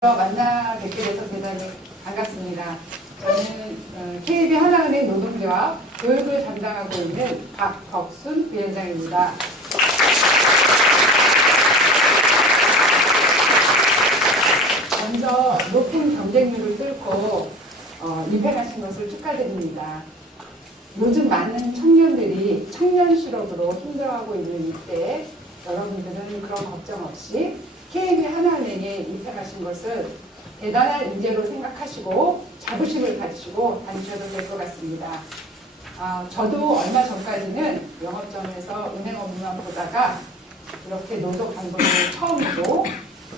만나 뵙게 돼서 대단히 반갑습니다. 저는 KB 하나은행 노동조합 교육을 담당하고 있는 박덕순 부위원장입니다. 먼저 높은 경쟁률을 뚫고 입학하신 것을 축하드립니다. 요즘 많은 청년들이 청년 실업으로 힘들어하고 있는 이때 여러분들은 그런 걱정 없이 KB 하나은행에 입학하신 것을 대단한 인재로 생각하시고 자부심을 가지시고 다니셔도 될 것 같습니다. 저도 얼마 전까지는 영업점에서 은행 업무만 보다가 이렇게 노조 강부를 처음이고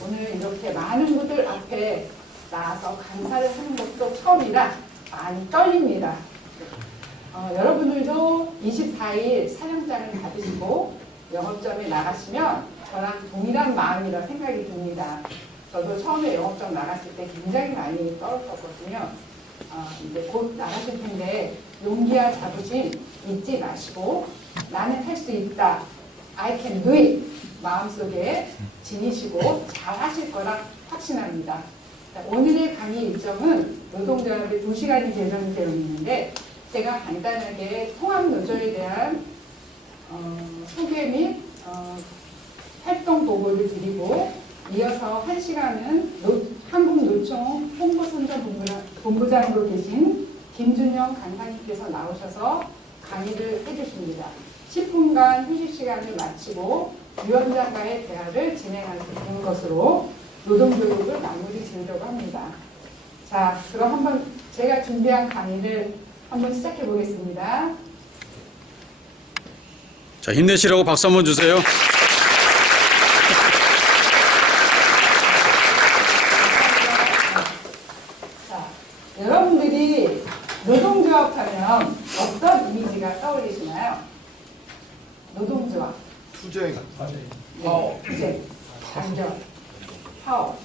오늘 이렇게 많은 분들 앞에 나와서 강사를 하는 것도 처음이라 많이 떨립니다. 여러분들도 24일 사령장을 받으시고 영업점에 나가시면 저랑 동일한 마음이라 생각이 듭니다. 저도 처음에 영업점 나갔을 때 굉장히 많이 떨었었거든요. 이제 곧 나가실 텐데 용기와 자부심 잊지 마시고 나는 할 수 있다. I can do it. 마음속에 지니시고 잘 하실 거라 확신합니다. 오늘의 강의 일정은 노동조합의 2시간이 예정되어 있는데 제가 간단하게 통합노조에 대한 소개 및 활동 보고를 드리고 이어서 1시간은 한국노총 홍보선전본부장으로 계신 김준영 강사님께서 나오셔서 강의를 해주십니다. 10분간 휴식 시간을 마치고 위원장과의 대화를 진행하는 것으로 노동교육을 마무리 지으려고 합니다. 자, 그럼 한번 제가 준비한 강의를 한번 시작해 보겠습니다. 자, 힘내시라고 박수 한번 주세요. 자, 여러분들이 노동조합 하면 어떤 이미지가 떠올리시나요? 노동조합. 투쟁, 파워. 투쟁, 단결, 파워.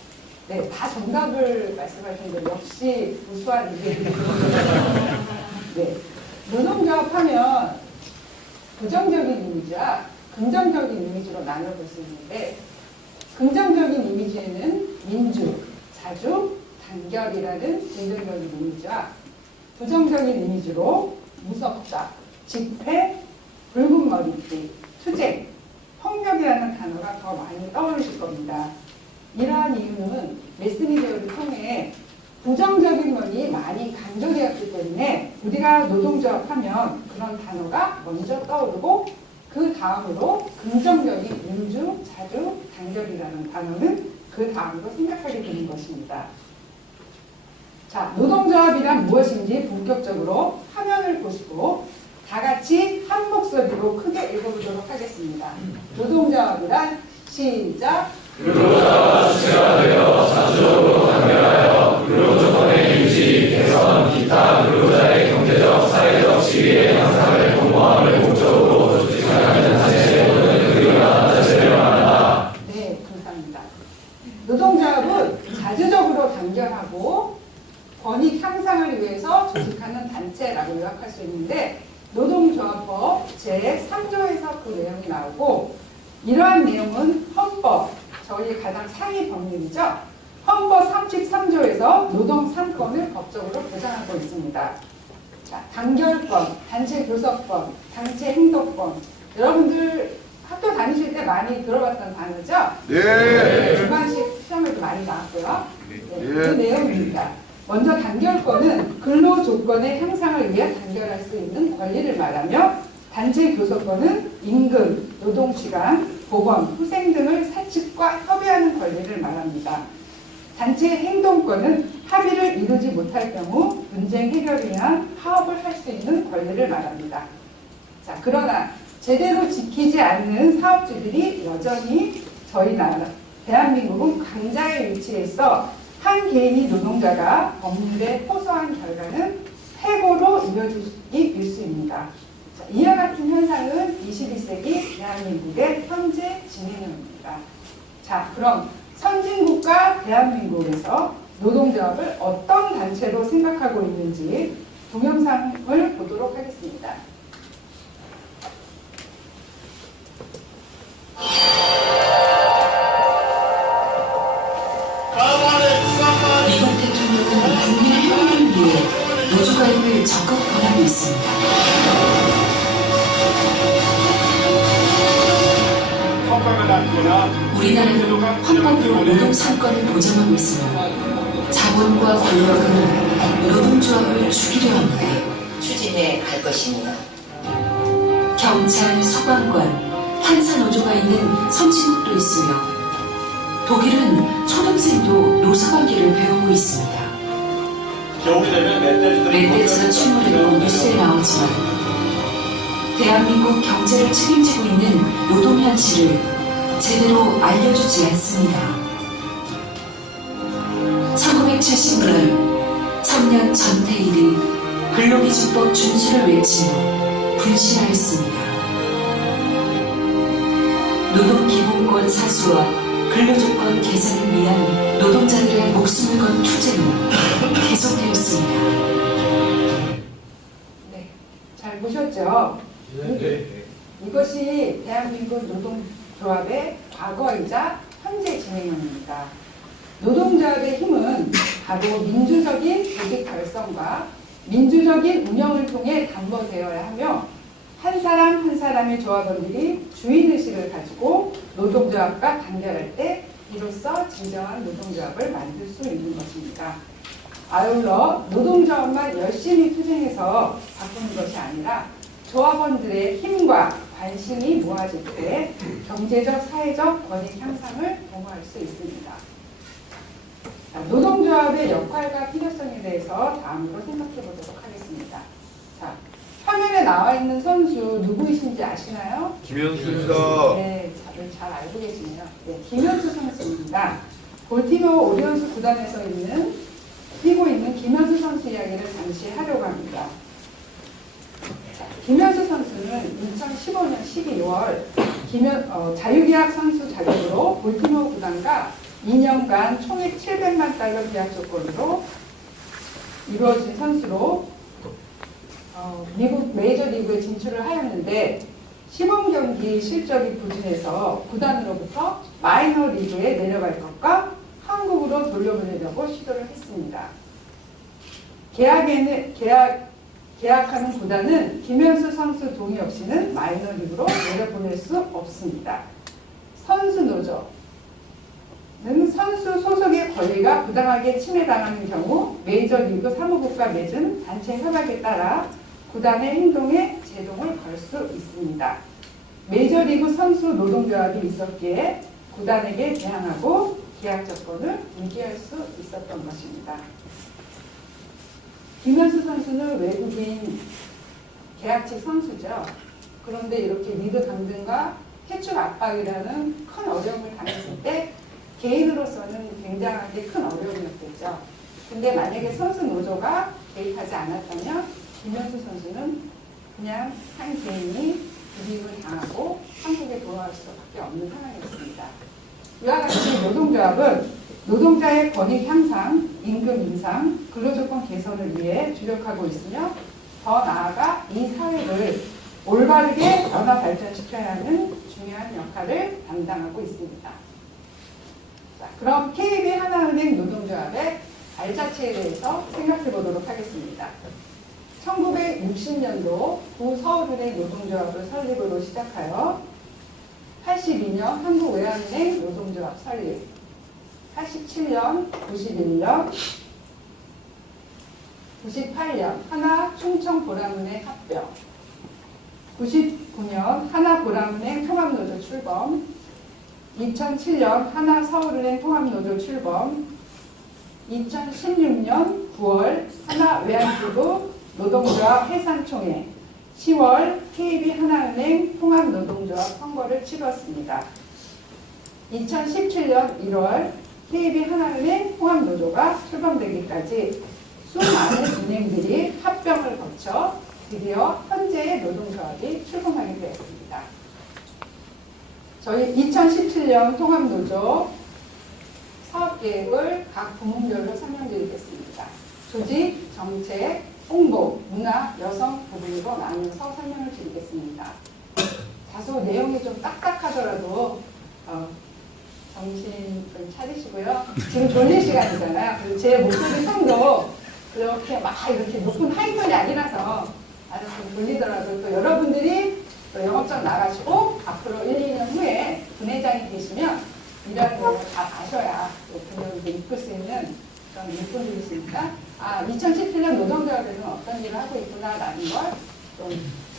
네, 다 정답을 말씀하셨는데 역시 우수한 이미지입니다. 네, 노동조합 하면 부정적인 이미지와 긍정적인 이미지로 나눠볼 수 있는데 긍정적인 이미지에는 민주, 자주, 단결이라는 긍정적인 이미지와 부정적인 이미지로 무섭다, 집회, 붉은 머리띠, 투쟁, 폭력이라는 단어가 더 많이 떠오르실 겁니다. 이러한 이유는 메시미디어를 통해 부정적인 면이 많이 강조되었기 때문에 우리가 노동조합 하면 그런 단어가 먼저 떠오르고 그 다음으로 긍정적인 민주, 자주, 단결이라는 단어는 그 다음으로 생각하게 되는 것입니다. 자, 노동조합이란 무엇인지 본격적으로 화면을 보시고 다 같이 한 목소리로 크게 읽어보도록 하겠습니다. 노동조합이란 시작! 근로자가 수체화되어 자주적으로 단결하여 근로조건의 유지, 개선, 기타 근로자의 경제적, 사회적 지위의 향상을 공모함을 목적으로 조직하는 단체 또는 그룹이나 단체를 말한다. 네, 감사합니다. 노동조합은 자주적으로 단결하고 권익 향상을 위해서 조직하는 단체라고 요약할 수 있는데 노동조합법 제3조에서 그 내용이 나오고 이러한 내용은 헌법, 저희 가장 상위 법률이죠. 헌법 33조에서 노동 3권을 법적으로 보장하고 있습니다. 자, 단결권, 단체 교섭권, 단체 행동권. 여러분들 학교 다니실 때 많이 들어봤던 단어죠? 네. 주관식 시험에도 많이 나왔고요. 네, 그 내용입니다. 먼저 단결권은 근로 조건의 향상을 위해 단결할 수 있는 권리를 말하며 단체 교섭권은 임금, 노동시간, 보건, 후생 등을 사측과 협의하는 권리를 말합니다. 단체 행동권은 합의를 이루지 못할 경우 분쟁 해결을 위한 파업을 할 수 있는 권리를 말합니다. 자, 그러나 제대로 지키지 않는 사업주들이 여전히 저희 나라, 대한민국은 강자의 위치에 있어 한 개인이 노동자가 법률에 호소한 결과는 해고로 이어지기 일쑤입니다. 이와 같은 현상은 21세기 대한민국의 현재 진행형입니다. 자, 그럼 선진국가 대한민국에서 노동조합을 어떤 단체로 생각하고 있는지 동영상을 보도록 하겠습니다. 강화는 위해 노조 가입을 적극 권하고 있습니다. 우리나라는 헌법으로 노동 삼권을 보장하고 있으며 자본과 권력은 노동조합을 죽이려 합니다. 추진해 갈 것입니다. 경찰, 소방관, 판사노조가 있는 선진국도 있으며 독일은 초등생도 노사관계를 배우고 있습니다. 멧돼지가 출몰했고 뉴스에 나오지만 대한민국 경제를 책임지고 있는 노동 현실을 제대로 알려주지 않습니다. 1970년 청년 전태일이 근로기준법 준수를 외친 후 분신하였습니다. 노동기본권 사수와 근로조건 개선을 위한 노동자들의 목숨을 건 투쟁은 계속되었습니다. 네, 잘 보셨죠? 이것이 대한민국 노동조합의 과거이자 현재 진행형입니다. 노동조합의 힘은 바로 민주적인 조직 결성과 민주적인 운영을 통해 담보되어야 하며 한 사람 한 사람의 조합원들이 주인의식을 가지고 노동조합과 단결할 때 이로써 진정한 노동조합을 만들 수 있는 것입니다. 아울러 노동조합만 열심히 투쟁해서 바꾸는 것이 아니라 조합원들의 힘과 관심이 모아질 때 경제적, 사회적 권익 향상을 도모할 수 있습니다. 자, 노동조합의 역할과 필요성에 대해서 다음으로 생각해 보도록 하겠습니다. 자, 화면에 나와 있는 선수 누구이신지 아시나요? 김현수입니다. 네, 잘 알고 계시네요. 네, 김현수 선수입니다. 볼티모어 오리온스 구단에서 뛰고 있는 김현수 선수 이야기를 잠시 하려고 합니다. 김현수 선수는 2015년 12월 자유계약 선수 자격으로 볼티모어 구단과 2년간 총액 700만 달러 계약 조건으로 이루어진 선수로 미국 메이저리그에 진출을 하였는데 시범 경기 실적이 부진해서 구단으로부터 마이너리그에 내려갈 것과 한국으로 돌려보내려고 시도를 했습니다. 계약하는 구단은 김현수 선수 동의 없이는 마이너리그로 내려보낼 수 없습니다. 선수 노조는 선수 소속의 권리가 부당하게 침해당하는 경우 메이저리그 사무국과 맺은 단체 협약에 따라 구단의 행동에 제동을 걸 수 있습니다. 메이저리그 선수 노동조합이 있었기에 구단에게 대항하고 계약 조건을 유지할 수 있었던 것입니다. 김현수 선수는 외국인 계약직 선수죠. 그런데 이렇게 리그 강등과 퇴출 압박이라는 큰 어려움을 당했을 때 개인으로서는 굉장하게 큰 어려움이었겠죠. 근데 만약에 선수 노조가 개입하지 않았다면 김현수 선수는 그냥 한 개인이 불이익을 당하고 한국에 돌아갈 수밖에 없는 상황이었습니다. 이와 같이 노동조합은 노동자의 권익 향상, 임금 인상, 근로조건 개선을 위해 주력하고 있으며 더 나아가 이 사회를 올바르게 변화 발전시켜야 하는 중요한 역할을 담당하고 있습니다. 자, 그럼 KB 하나은행 노동조합의 발자취에 대해서 생각해 보도록 하겠습니다. 1960년도 구서울은행 노동조합을 설립으로 시작하여 82년 한국외환은행 노동조합 설립, 87년, 91년, 98년 하나 충청보람은행 합병, 99년 하나보람은행 통합노조 출범, 2007년 하나서울은행 통합노조 출범, 2016년 9월 하나외환지부 노동조합 해산총회, 10월 KB하나은행 통합노동조합 선거를 치렀습니다. 2017년 1월 KB하나은행 통합노조가 출범되기까지 수많은 은행들이 합병을 거쳐 드디어 현재의 노동조합이 출범하게 되었습니다. 저희 2017년 통합노조 사업계획을 각 부문별로 설명드리겠습니다. 조직, 정책, 홍보, 문화, 여성 부분으로 나누어서 설명을 드리겠습니다. 다소 내용이 좀 딱딱하더라도 정신 좀 차리시고요. 지금 졸린 시간이잖아요. 그리고 제 목소리 톤도 그렇게 막 이렇게 높은 하이톤이 아니라서 아주 좀 돌리더라도 또 여러분들이 또 영업장 나가시고 앞으로 1, 2년 후에 분회장이 되시면 이런 거 다 아셔야 또 분명히 이끌 수 있는 그런 일꾼들이시니까 2017년 노동조합에서는 어떤 일을 하고 있구나라는 걸 좀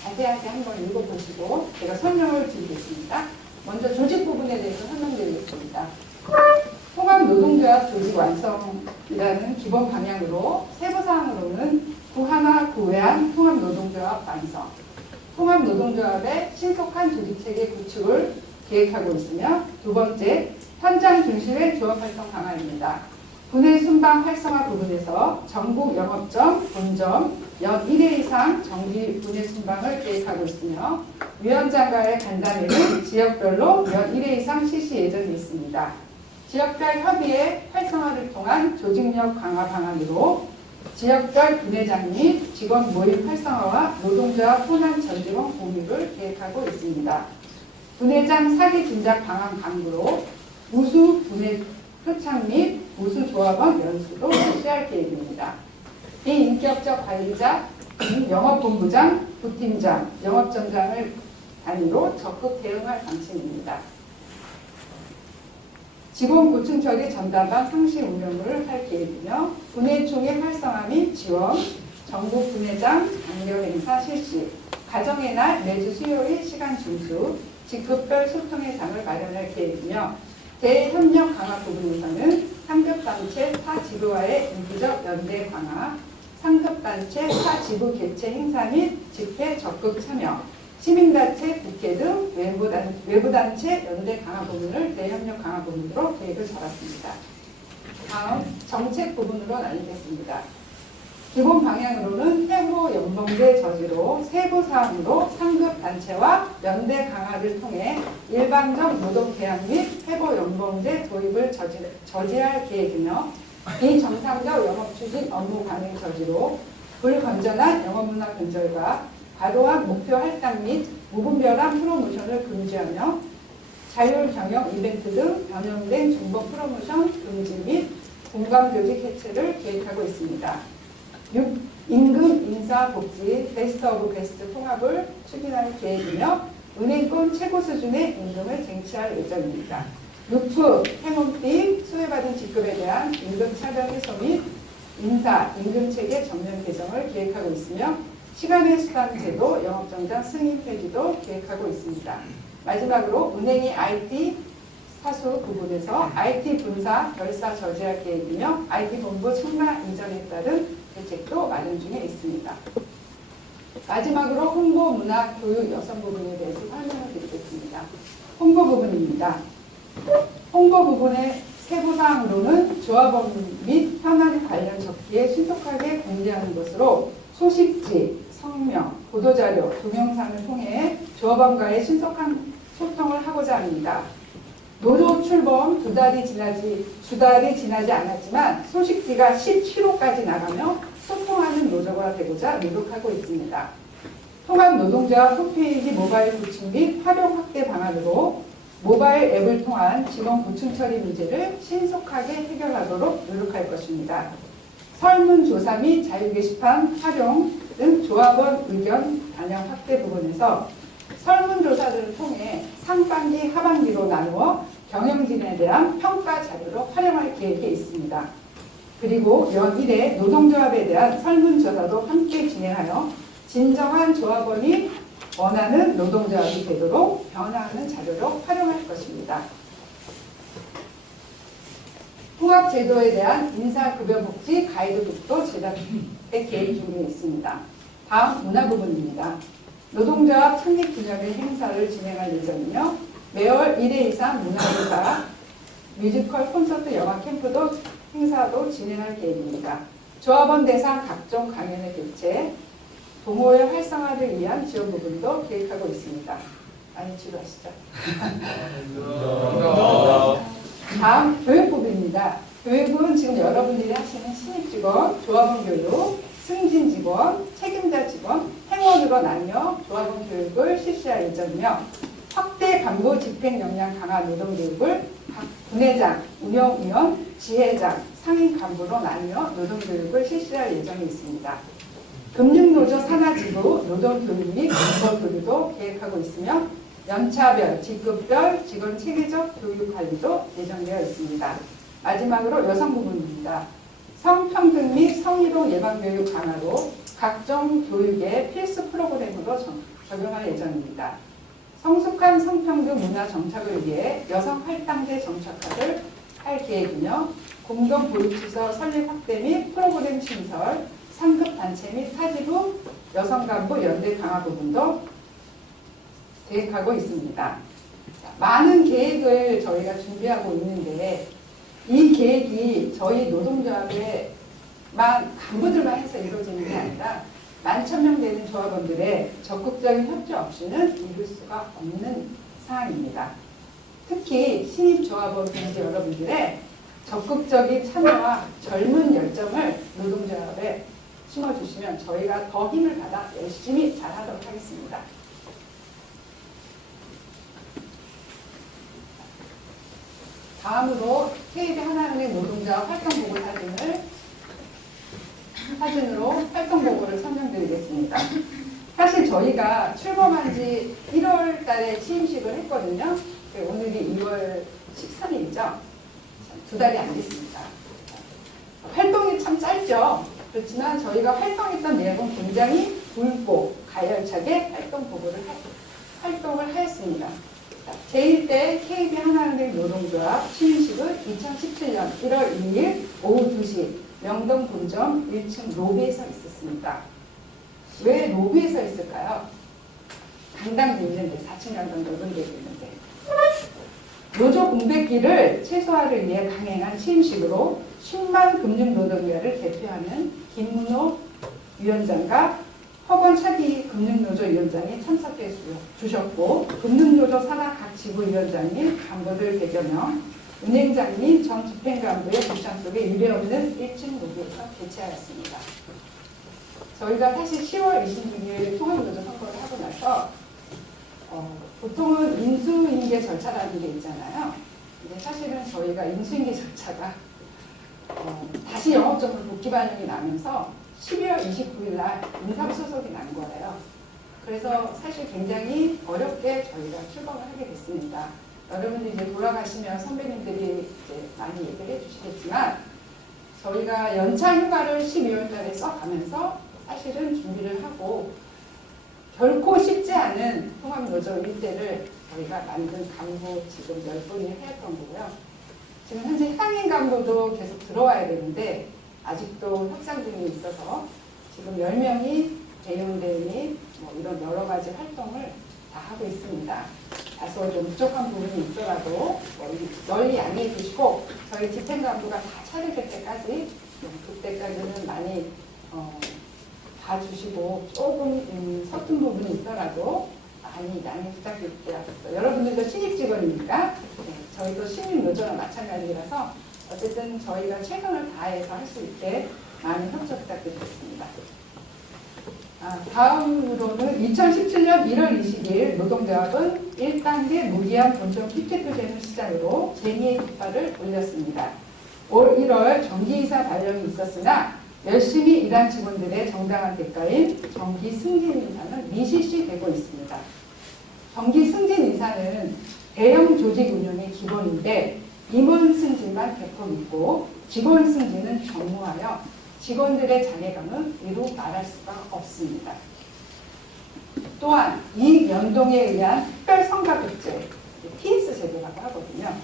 자세하게 한번 읽어보시고 제가 설명을 드리겠습니다. 먼저 조직 부분에 대해서 설명드리겠습니다. 통합노동조합 조직 완성이라는 기본 방향으로 세부사항으로는 구하나 구외한 통합노동조합 완성, 통합노동조합의 신속한 조직체계 구축을 계획하고 있으며 두 번째, 현장 중심의 조합활동 강화입니다. 분해 순방 활성화 부분에서 전국 영업점, 본점, 연 1회 이상 정기 분해 순방을 계획하고 있으며 위원장과의 간담회는 지역별로 연 1회 이상 실시 예정이 있습니다. 지역별 협의회 활성화를 통한 조직력 강화 방안으로 지역별 분회장 및 직원 모임 활성화와 노동조합 호남 전직원 공유를 계획하고 있습니다. 분회장 사기 진작 방안 강구로 우수 분회 표창 및 우수 조합원 연수도 실시할 계획입니다. 비인격적 관리자, 영업본부장, 부팀장, 영업점장을 단위로 적극 대응할 방침입니다. 직원 고충 처리 전담반 상시 운영을 할 계획이며 분회총회 활성화 및 지원, 전국 분회장 장려 행사 실시, 가정의 날 매주 수요일 시간 중수, 직급별 소통의 장을 마련할 계획이며 대협력 강화 부분에서는 상급단체 타지부와의 인기적 연대 강화, 상급단체 타지부 개최 행사 및 집회 적극 참여, 시민단체, 국회 등 외부단체 연대 강화 부분을 대협력 강화 부분으로 계획을 잡았습니다. 다음 정책 부분으로 나누겠습니다. 기본 방향으로는 해고 연봉제 저지로 세부 사항으로 상급 단체와 연대 강화를 통해 일반적 노동 계약 및 해고 연봉제 도입을 저지할 계획이며 비정상적 영업 추진 업무 관행 저지로 불건전한 영업 문화 근절과 과도한 목표 할당 및 무분별한 프로모션을 금지하며 자율 경영 이벤트 등 변형된 중복 프로모션 금지 및 공감조직 해체를 계획하고 있습니다. 6. 임금, 인사, 복지, 베스트 오브 베스트 통합을 추진할 계획이며 은행권 최고 수준의 임금을 쟁취할 예정입니다. 6프, 행운비, 수혜받은 직급에 대한 임금 차별 해소 및 인사, 임금체계 전면 개정을 계획하고 있으며 시간의 수당 제도, 영업정장 승인 폐지도 계획하고 있습니다. 마지막으로 은행이 IT 사수 부분에서 IT 분사, 결사 저지할 계획이며 IT 본부 청라 이전에 따른 대책도 마련 중에 있습니다. 마지막으로 홍보, 문화, 교육, 여성 부분에 대해서 설명을 드리겠습니다. 홍보 부분입니다. 홍보 부분의 세부사항으로는 조합원 및 현안 관련 접기에 신속하게 공개하는 것으로 소식지, 성명, 보도자료, 동영상을 통해 조합원과의 신속한 소통을 하고자 합니다. 노조 출범 두 달이 지나지 않았지만 소식지가 17호까지 나가며 소통하는 노조가 되고자 노력하고 있습니다. 통합노동조합 홈페이지 모바일 구축 및 활용 확대 방안으로 모바일 앱을 통한 직원 고충 처리 문제를 신속하게 해결하도록 노력할 것입니다. 설문조사 및 자유 게시판 활용 등 조합원 의견 반영 확대 부분에서 설문조사들을 통해 상반기, 하반기로 나누어 경영진에 대한 평가 자료로 활용할 계획이 있습니다. 그리고 연 1회 노동조합에 대한 설문조사도 함께 진행하여 진정한 조합원이 원하는 노동조합이 되도록 변화하는 자료로 활용할 것입니다. 통합제도에 대한 인사급여복지 가이드북도 제작의 계획 중에 있습니다. 다음 문화 부분입니다. 노동조합 창립 기념일 행사를 진행할 예정이며 매월 1회 이상 문화행사, 뮤지컬, 콘서트, 영화 캠프도 행사도 진행할 계획입니다. 조합원 대상 각종 강연의 개최, 동호회 활성화를 위한 지원 부분도 계획하고 있습니다. 많이 지루하시죠? 다음 교육 부분입니다. 교육은 지금 여러분들이 하시는 신입 직원, 조합원 교육, 승진 직원, 책임자 직원, 행원으로 나뉘어 조합원 교육을 실시할 예정이며 확대 간부 집행 역량 강화 노동 교육을 각 분회장, 운영위원, 지회장, 상임 간부로 나뉘어 노동교육을 실시할 예정이 있습니다. 금융노조 산하지부 노동교육 및 근로교육도 계획하고 있으며 연차별, 직급별 직원 체계적 교육 관리도 예정되어 있습니다. 마지막으로 여성 부분입니다. 성평등 및 성희롱 예방교육 강화로 각종 교육의 필수 프로그램으로 적용할 예정입니다. 성숙한 성평등 문화 정착을 위해 여성 할당제 정착화를 할 계획이며 공동보육시설 설립 확대 및 프로그램 신설, 상급 단체 및 타지부 여성 간부 연대 강화 부분도 계획하고 있습니다. 많은 계획을 저희가 준비하고 있는데 이 계획이 저희 노동조합의 간부들만 해서 이루어지는 게 아니라 만천명 되는 조합원들의 적극적인 협조 없이는 이룰 수가 없는 사안입니다. 특히 신입 조합원 동지 여러분들의 적극적인 참여와 젊은 열정을 노동조합에 심어주시면 저희가 더 힘을 받아 열심히 잘하도록 하겠습니다. 다음으로 KB 하나은행 노동조합 활동보고 사진으로 활동보고를 설명드리겠습니다. 사실 저희가 출범한 지 1월 달에 취임식을 했거든요. 오늘이 2월 13일이죠. 2달이 안 됐습니다. 활동이 참 짧죠. 그렇지만 저희가 활동했던 내용은 굉장히 굵고 가열차게 활동을 하였습니다. 제1대 KB 하나은행 노동조합 취임식은 2017년 1월 2일 오후 2시 명동 본점 1층 로비에서 있었습니다. 왜 로비에서 있을까요? 강당도 있는데 4층 강당 넓은 데도 있는데 노조 공백기를 최소화를 위해 강행한 취임식으로 10만 금융노동자를 대표하는 김문호 위원장과 허건 차기 금융노조 위원장이 참석해 주셨고 금융노조 산하 각 지부위원장님 간부들 100여 명, 은행장 및 전 집행간부의 불상 속에 유례없는 1층 로비에서 개최하였습니다. 저희가 사실 10월 26일 통합노조 선거를 하고 나서 보통은 인수인계 절차라는 게 있잖아요. 근데 사실은 저희가 인수인계 절차가 다시 영업적으로 복귀 반영이 나면서 12월 29일 날 인사소속이 난 거예요. 그래서 사실 굉장히 어렵게 저희가 출범을 하게 됐습니다. 여러분들 이제 돌아가시면 선배님들이 이제 많이 얘기를 해주시겠지만 저희가 연차 휴가를 12월 달에 써가면서 사실은 준비를 하고 결코 쉽지 않은 통합노조 일대를 저희가 만든 간부 지금 10분이 해왔던 거고요. 지금 현재 상임 간부도 계속 들어와야 되는데 아직도 협상 중에 있어서 지금 10명이 대의원대 및 이런 여러 가지 활동을 다 하고 있습니다. 다소 좀 부족한 부분이 있더라도 널리 양해해 주시고 저희 집행간부가 다 차려질 때까지 그때까지는 많이 봐주시고 조금 서툰 부분이 있더라도 많이 양해 부탁드릴게요. 여러분들도 신입 직원이니까 저희도 신입 노조와 마찬가지라서 어쨌든 저희가 최선을 다해서 할 수 있게 많은 협조 부탁드리겠습니다. 다음으로는 2017년 1월 20일 노동조합은 1단계 무기한 본점 피켓표제를 시작으로 쟁의의 깃발을 올렸습니다. 올 1월 정기이사 발령이 있었으나 열심히 일한 직원들의 정당한 대가인 정기 승진 인사는 미실시되고 있습니다. 정기 승진 인사는 대형 조직 운영의 기본인데 임원 승진만 대폭 있고 직원 승진은 전무하여 직원들의 자괴감은 이루 말할 수가 없습니다. 또한 이익 연동에 의한 특별성과급제, TS 제도라고 하거든요.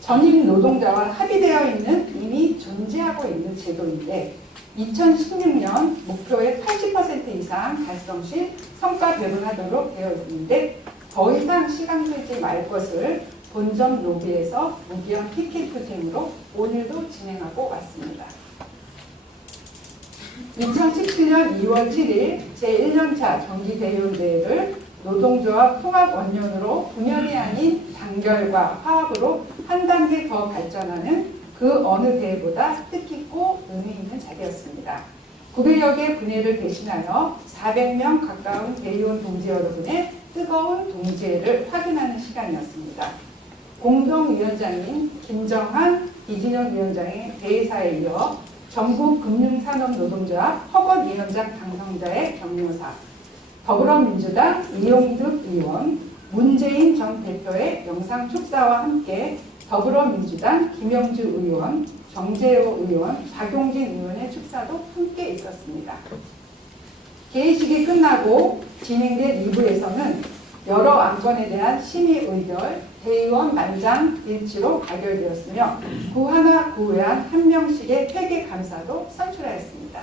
전임 노동자와 합의되어 있는 이미 존재하고 있는 제도인데 2016년 목표의 80% 이상 달성 시 성과 배분하도록 되어 있는데 더 이상 시간 끌지 말 것을 본점 로비에서 무기한 피켓 투쟁으로 오늘도 진행하고 왔습니다. 2017년 2월 7일 제1년차 정기대의원대회를 노동조합 통합원년으로 분열이 아닌 단결과 화합으로 한 단계 더 발전하는 그 어느 대회보다 뜻깊고 의미 있는 자리였습니다. 900여 개 분회를 대신하여 400명 가까운 대의원 동지 여러분의 뜨거운 동지애를 확인하는 시간이었습니다. 공동위원장인 김정한 이진영 위원장의 대사에 이어 전국금융산업노동조합 허건위원장 당선자의 격려사, 더불어민주당 이용득 의원, 문재인 전 대표의 영상 축사와 함께 더불어민주당 김영주 의원, 정재호 의원, 박용진 의원의 축사도 함께 있었습니다. 개회식이 끝나고 진행된 2부에서는 여러 안건에 대한 심의 의결, 대의원 만장 일치로 가결되었으며 구하나 구의안 한 명씩의 회계 감사도 선출하였습니다.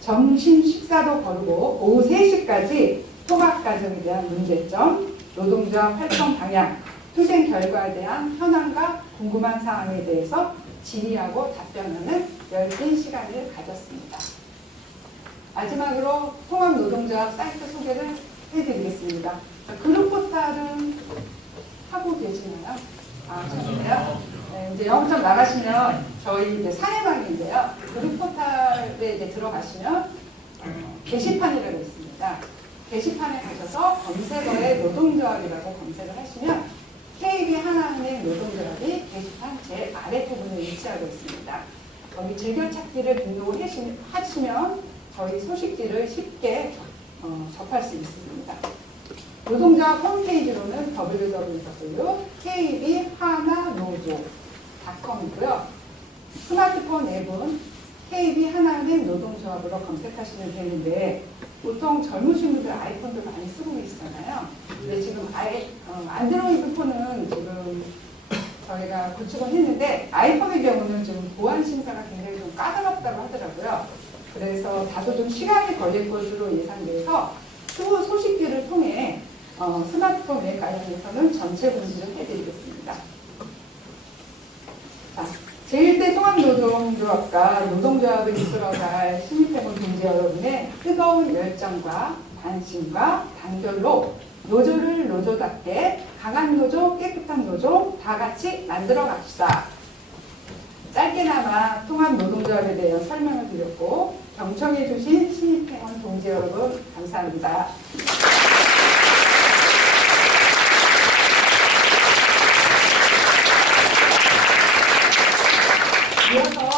점심 식사도 거르고 오후 3시까지 통합 과정에 대한 문제점, 노동조합 활동 방향, 투쟁 결과에 대한 현황과 궁금한 사항에 대해서 질의하고 답변하는 열띤 시간을 가졌습니다. 마지막으로 통합노동조합 사이트 소개를 해드리겠습니다. 그룹 포탈은 하고 계시나요? 그러세요? 네, 이제 영업장 나가시면 저희 이제 사내방인데요. 그룹 포탈에 이제 들어가시면 게시판이라고 있습니다. 게시판에 가셔서 검색어에 노동조합이라고 검색을 하시면 KB 하나은행 노동조합이 게시판 제일 아래부분에 위치하고 있습니다. 거기 즐겨찾기를 등록을 하시면 저희 소식지를 쉽게 접할 수 있습니다. 노동조합 홈페이지로는 www.kb하나노조.com이고요. 스마트폰 앱은 KB하나은행 노동조합으로 검색하시면 되는데 보통 젊으신 분들 아이폰도 많이 쓰고 계시잖아요. 근데 지금 안드로이드 폰은 지금 저희가 구축을 했는데 아이폰의 경우는 좀 보안 심사가 굉장히 좀 까다롭다고 하더라고요. 그래서 다소 좀 시간이 걸릴 것으로 예상돼서 추후 소식지를 통해 스마트폰 앱 관련해서는 전체 공지를 해드리겠습니다. 자, 제1대 통합노동조합과 노동조합을 이끌어갈 신입회원 동지 여러분의 뜨거운 열정과 관심과 단결로 노조를 노조답게 강한 노조, 깨끗한 노조 다 같이 만들어 갑시다. 짧게나마 통합노동조합에 대해 설명을 드렸고 경청해 주신 신입회원 동지 여러분 감사합니다.